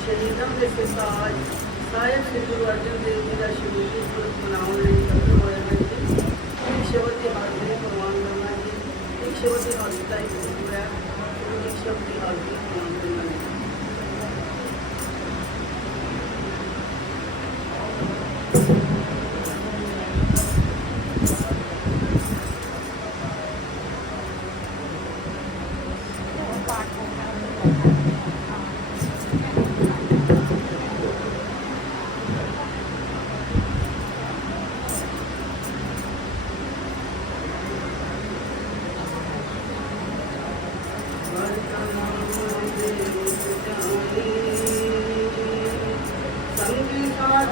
ਸ਼ਹੀਦਾਂ ਦੇ ਸਿਸਾਜ ਸਾਹਿਬ ਸ੍ਰੀ ਗੁਰੂ ਅਰਜਨ ਦੇਵ ਜੀ ਦਾ ਸ਼ਹੀਦੀ ਪੁਰਬ ਮਨਾਉਣ ਲਈ ਇਕੱਠੇ ਹੋਏ ਹਨ ਜੀ ਇੱਕ ਸ਼ਬਦ ਦੀ ਹਾਜ਼ਰੀ ਪ੍ਰਵਾਨ ਕਰਨਾ ਜੀ ਇੱਕ ਸ਼ਬਦ ਦੀ ਹਾਜ਼ਰੀ ਦਾ ਇੱਕ ਹੁਕਮ ਹੈ ਉਹ ਇੱਕ ਸ਼ਬਦ ਦੀ ਹਾਜ਼ਰੀ ਪ੍ਰਵਾਨ ਕਰਨਾ ਜੀ ਸੰਗੀ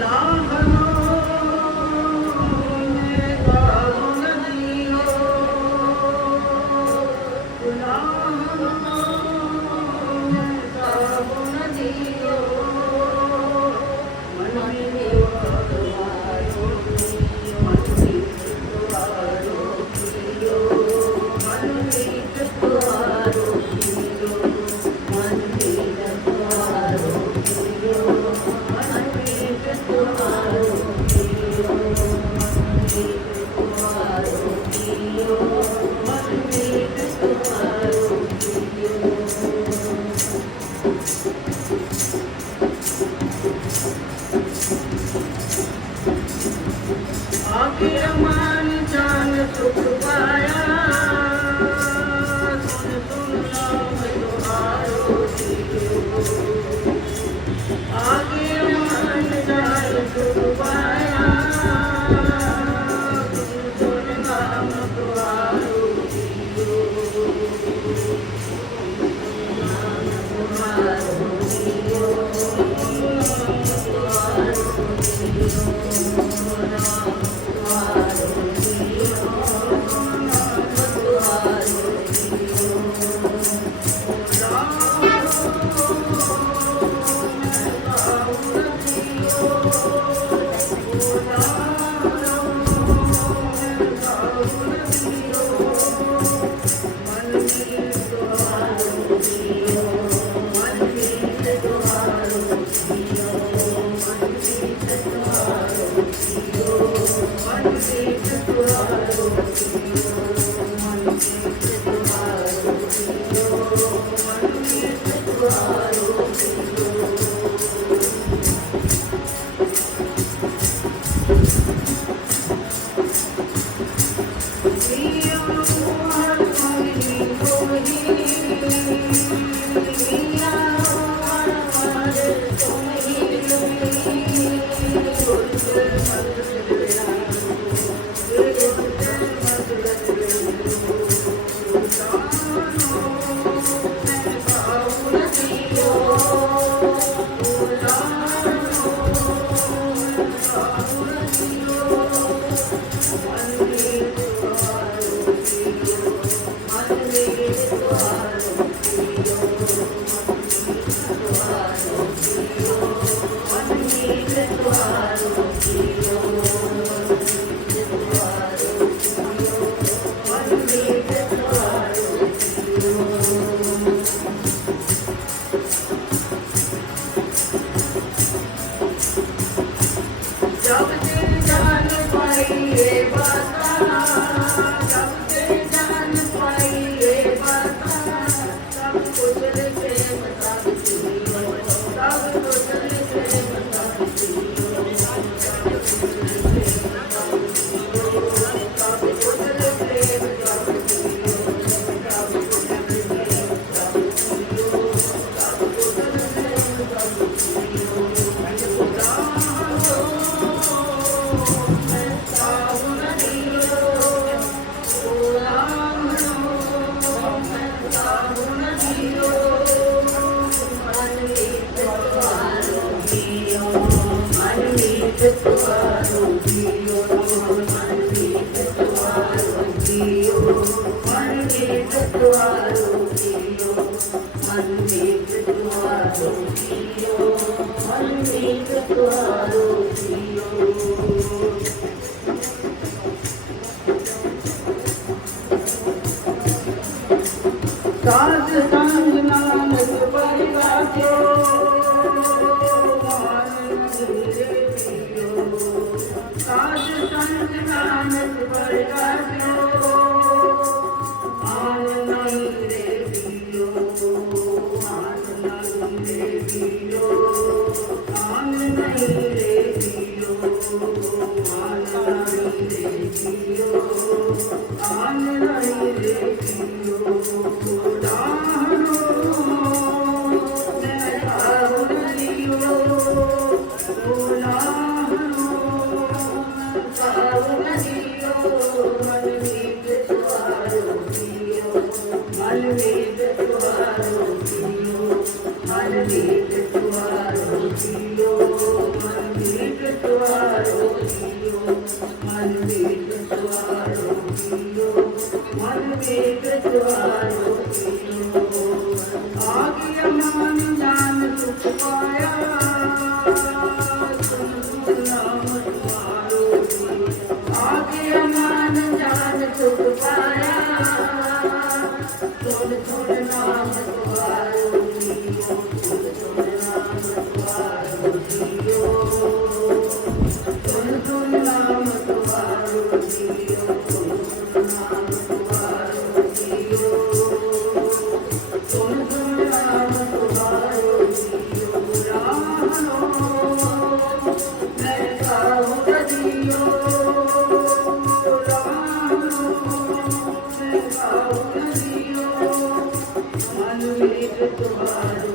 Allah. Akhir God Thank you. छोड़ छोड़ नाम तुम्हारो ಮಿಳಿದು ಬಾರು